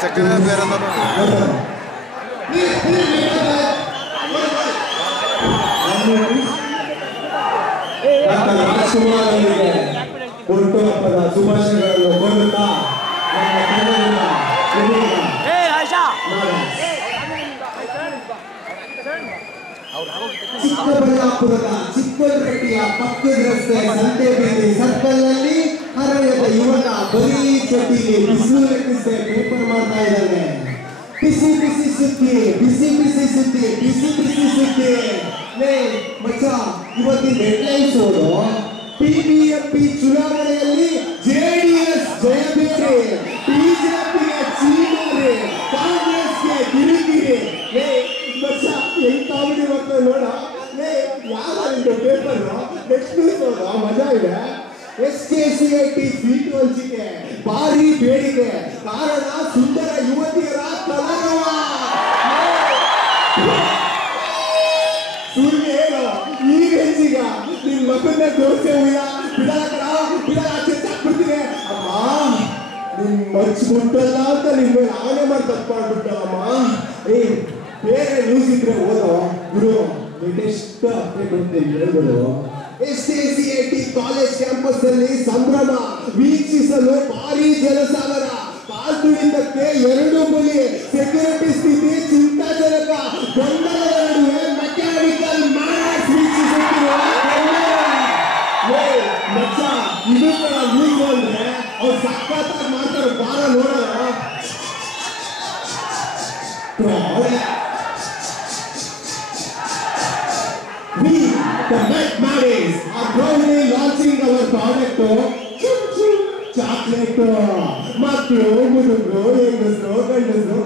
ಚಕ್ಕರೆ ಬೇರೆ ರಾಜ್ಕುಮಾರ್ ಅವರಿಗೆ ಹುಟ್ಟುಹಬ್ಬದ ಶುಭಾಶಯಗಳನ್ನು ಕೋರುತ್ತಾ ಚಿಕ್ಕಬಳ್ಳಾಪುರದ ಚಿಕ್ಕರಟ್ಟಿಯ ಪಕ್ಕದ ರಸ್ತೆ ಸಂತೆಬೀದಿ ಸರ್ಕಲ್ ನಲ್ಲಿ ಹರೆಯದ ಯುವಕ ಬರೀ ಚಟಿಗೆ ಬಿಸಿಲು ಲೆಕ್ಕಿಸದೆ ಪೇಪರ್ ಮಾಡ್ತಾ ಇದ್ದಾನೆ. ಬಿಸಿ ಬಿಸಿ ಸುದ್ದಿ ಬಿಸಿ ಬಿಸಿ ಸುದ್ದಿ ಬಿಸಿ ಬಿಸಿ ಸುದ್ದಿ. ಲೇ ಮಚ್ಚ, ಇವತ್ತಿನ ಹೆಡ್ಲೈನ್ಸ್ ಓದು. ಬಿಬಿಎಂಪಿ ಚುನಾವಣೆಯಲ್ಲಿ ಜೆಡಿಎಸ್ ಜಯಬೇರೆ, ಬಿಜೆಪಿಗೆ ಚೀಮಾರೆ, ಕಾಂಗ್ರೆಸ್ಗೆ ಗಿರಿಗಿರಿ. ಲೇ ಮಚ್ಚ, ಹೆಂಗ್ ಕಾಮಿಡಿ ಮಾಡ್ತಾರೆ ನೋಡ. ಲೇ ಯಾರು ಪೇಪರ್ ನೆಕ್ಸ್ಟ್ ನ್ಯೂಸ್ ನೋಡ, ಮಜಾ ಇದೆ. SKCIT ಸೀಟು ಹಂಚಿಕೆ ಭಾರಿ ಬೇಡಿಕೆ, ಕಾರಣ ಸುಂದರ ಯುವತಿಯರ ಕಲರವ. ಸುಳ್ಳು ಹೇಳು, ಈಗ ಹೆಚ್ಚಿಗ ನಿನ್ ಮಗನ ದೋಸೆ ಬಿಡ್ತೀನಿ. ಅಮ್ಮ ನಿನ್ ಮಚ್ಚ ಮುಟ್ಟಲ್ಲ ಅಂತ ನಿನ್ನ ಆಣೆ ಮಾಡಿ ತಪ್ಪಾಡ್ಬಿಟ್ಟಲ್ಲಮ್ಮ. ಬೇರೆ ನ್ಯೂಸ್ ಇದ್ರೆ ಓದೋ ಗುರು, ಎಷ್ಟು ಅಪ್ಡೇಟ್ ಬರ್ತೀನಿ ಹೇಳ್ಬಿಡು. SKCIT ಕಾಲೇಜ್ ಕ್ಯಾಂಪಸ್ ಅಲ್ಲಿ ಸಂಭ್ರಮ ವೀಕ್ಷಿಸಲು ಭಾರಿ ಜನಸಾಗರ. ಕಾಲ್ತುಳಿತಕ್ಕೆ 2 ಬಲಿ, ಸೆಕ್ಯೂರಿಟಿ ಸ್ಥಿತಿ ಚಿಂತಾಜನಕ. ಗೊಂದಲದ ನಡುವೆ ಮೆಕ್ಯಾನಿಕಲ್ ಮ್ಯಾಚ್ ವೀಕ್ಷಿಸುತ್ತಿರುವ ಮಚ್ಚ, ಇದು ನ್ಯೂಸ್ ಅಂದ್ರೆ ಅವ್ರು ಸಖತ್ತಾಗಿ ಮಾಡ್ತಾರೆ. ಬಾರ ನೋಡೋಣ. We, the Mathematics, are proudly launching our product, chocolate. ಮಕ್ಕಳು, ಮುದುಕರು, ಹೆಂಗಸರು, ಗಂಡಸರು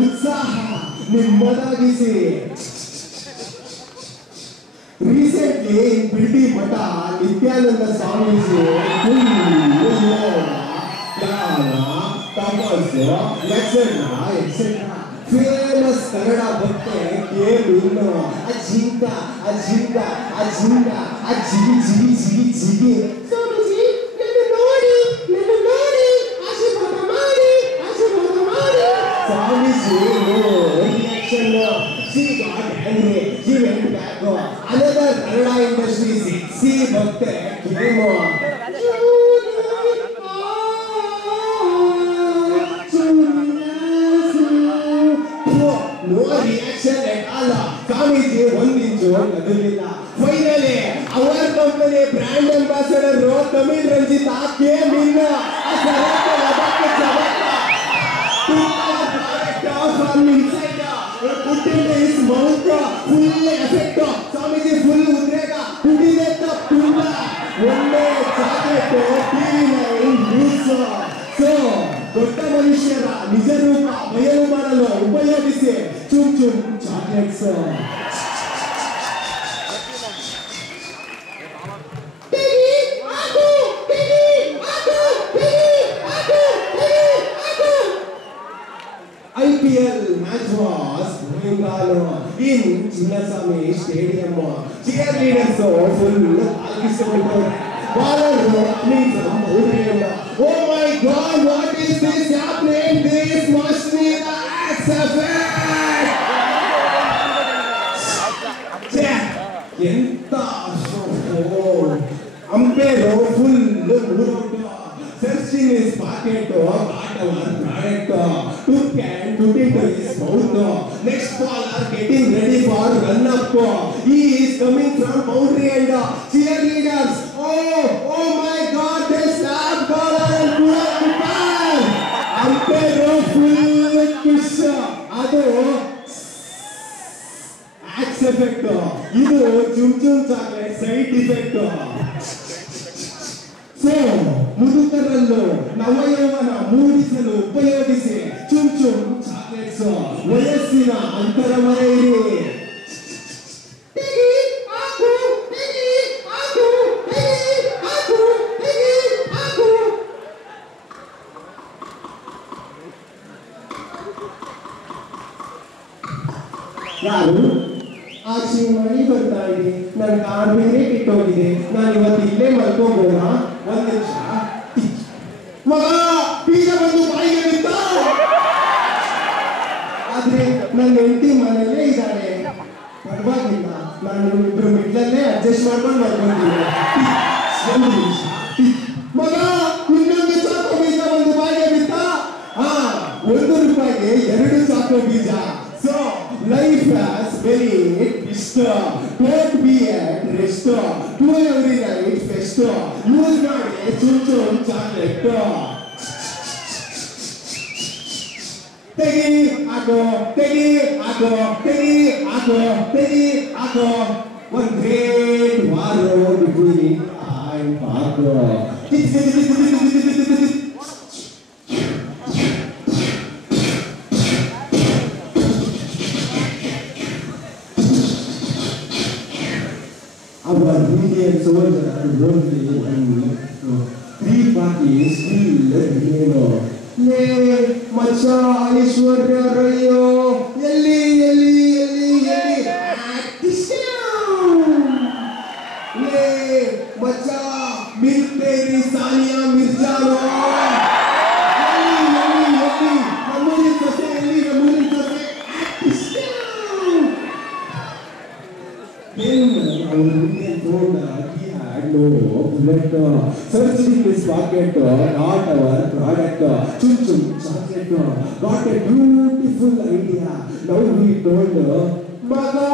ಉತ್ಸಾಹ ನಿಮ್ಮದಾಗಿಸಿ. ರೀಸೆಂಟ್ಲಿ ಬಿಲ್ಡಿ ಮಠ ನಿತ್ಯಾನಂದ ಸ್ವಾಮೀಜಿ ತಪಸ್ಸು ಎಕ್ಸೆಟ್ರಾ ಫೇಮಸ್ ಕನ್ನಡ ಭಕ್ತೆ ಕೇಳು. ಅಜಿಂಕ ಅಜಿಂಕ ಅಜಿಂಕ ಅಜಿಗಿ ಜಿಗಿ ಜಿಗಿ ಜಿಗಿ. ಸ್ವಾಮೀಜಿ ನೋಡಿ ಆಶೀರ್ವಾದ ಮಾಡಿ Swamiji reaction. She got angry. She went back. Another Kannada industry sexy bhakte came on. No reaction at all. Swamiji one inch nagaliಲ್ಲ. Finally, our company brand ambassador Tamil Ranjita came in. From inside. Put in his mouth, full effect. Swamiji full udrega. Kudidetta punda. Onde chocolate, TV9 news. So, ದೊಡ್ಡ ಮನುಷ್ಯರ ನಿಜ ರೂಪ ಬಯಲು ಮಾಡಲು ಉಪಯೋಗಿಸಿ ಚುಮ್ ಚುಮ್ chocolates. IPL match was going on in Chinnaswamy Stadium. Cheerleaders full ಆಗಿಸಿಕೊಂಡರು. Baller opening from Udriyanda. Oh my God, what is this happening? This must be the X effect. ಎಂತ umpire full searching his pocket, got our product, took and put it in his mouth. Next baller getting ready for run up. He is coming from boundary and cheerleaders. Oh my God, they slap baller and put up the ball. Umpire full kiss. Ado X effect. Idu chum chum chocolate side effect. So, ಮುದುಕರಲ್ಲೂ ನವಯೌವನ ಮೂಡಿಸಲು ಉಪಯೋಗಿಸಿ ಚುಮ್ ಚುಮ್ chocolates. ವಯಸ್ಸಿನ ಅಂತರ ಮರೆಯಿರಿ. ಯಾರು ಆಚೆ ಮಳೆ ಬರ್ತಾ ಇದೆ, ನನ್ನ ಕಾರ್ ಬೇರೆ ಕೆಟ್ಟೋಗಿದೆ, ನಾನು ಇವತ್ತು ಇಲ್ಲೇ ಮಲ್ಕೋಬೋದ? ಒಂದ್ ನಿಮಿಷ. ಮಗ ಬೀಜ ಬಂದು ಬಾಯಿಗೆ ಬಿತ್ತ. ಆದ್ರೆ ನನ್ನ ಹೆಂಡತಿ ಮನೆಯಲ್ಲೇ ಇದ್ದಾಳೆ, ಪರವಾಗಿಲ್ಲ, ನಾನು ಇಬ್ರು ಮಿಡ್ಲಲ್ಲೇ ಅಡ್ಜಸ್ಟ್ ಮಾಡ್ಕೊಂಡು ಮಲ್ಕೊಂಡಿದ್ದೀನಿ. ಮಗ ಇನ್ನೊಂದು ಚಾಕೋ ಬೀಜ ಒಂದು ಬಾಯಿಗೆ ಬಿತ್ತ. ₹1 2 ಚಾಕೋ ಬೀಜ. So life has very twist. Don't be at rest. Do every night fest. Use my chum chocolate. Tegi ako, tegi ako, tegi ako, tegi ako. One great war between I and Paco. Our Indian soldiers are lonely and 3 parties still remain. Le macha Aishwarya Rayo, yelli yelli yelli yelli le macha military Sania Mirza ro yelli yelli yelli namuri kase our Indian soldier, he had no bullet. Searching his pocket, not our product. Chum chocolate. Got a beautiful idea. Now we told Maga,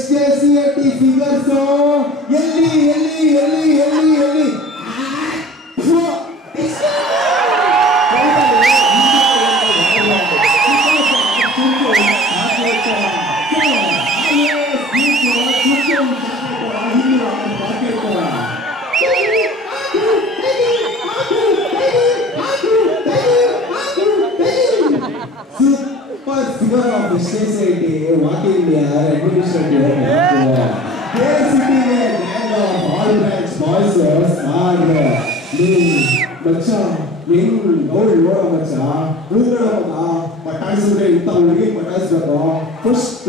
SKCAT figures. Yelli. Super figure of the society, walking there, administrative. They are sitting there, and all branch boys are Macha, Macha, first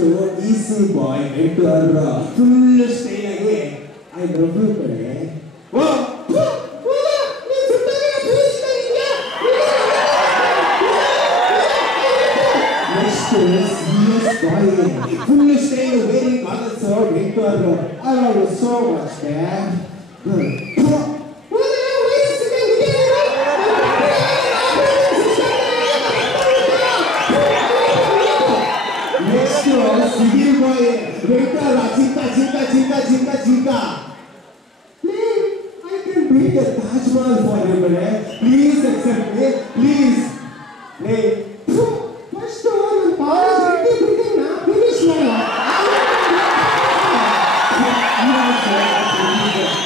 easy boy, enter full stay again. I love you, full stay wearing colors so enter. I love you so much, man. Civil boy, waiter, chinka. I can build a Taj Mahal for you, man. Please accept me, please. First of all, everything now, finish now.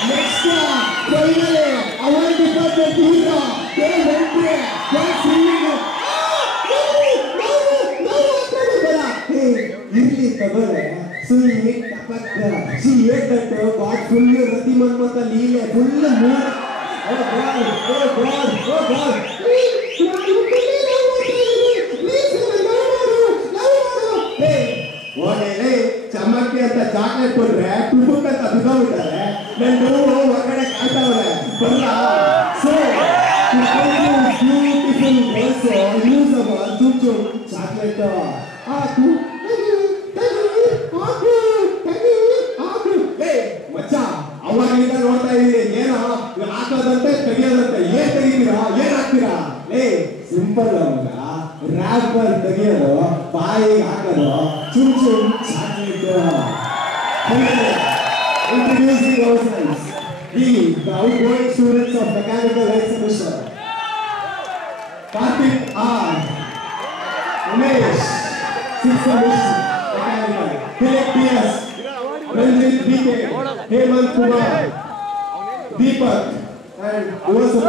Next time, finally, I want to put the pizza. They went there, they're singing. So he ate tapakka. She ate that got full Rati Manmata Leela, full mood. Oh God. Hey, what a chamakki anta chocolate kodre, tupukka anta bigavitare. Nannu ಹೊರಗಡೆ ಕಾಯ್ತಾವ್ರೆ. ಬರಲ್ಲ. So, to beautiful girls use our chuchu chocolate. ಮಚ್ಚ ಅವಾಗಿಂದ ನೋಡ್ತಾ ಇದೀನಿ ಏನೋ ಹಾಕೋದಂತೆ ತೆಗಿಯೋದಂತೆ ಏನ್ ತೆಗಿತೀರಾ ಏನ್ ಹಾಕ್ತೀರಾ ಸಿಂಪಲ್ ಅವಾಗ ರ್ಯಾಪರ್ ತೆಗಿಯೋದು ಬಾಯಿಗೆ ಹಾಕೋದು ಚುಮ್ chocolate introducing ourselves the outgoing students of mechanical health semester Karthik R Umesh 6th semester mechanical Philip PS Ranjit BK, Hemant Kumar, Deepak, and who was the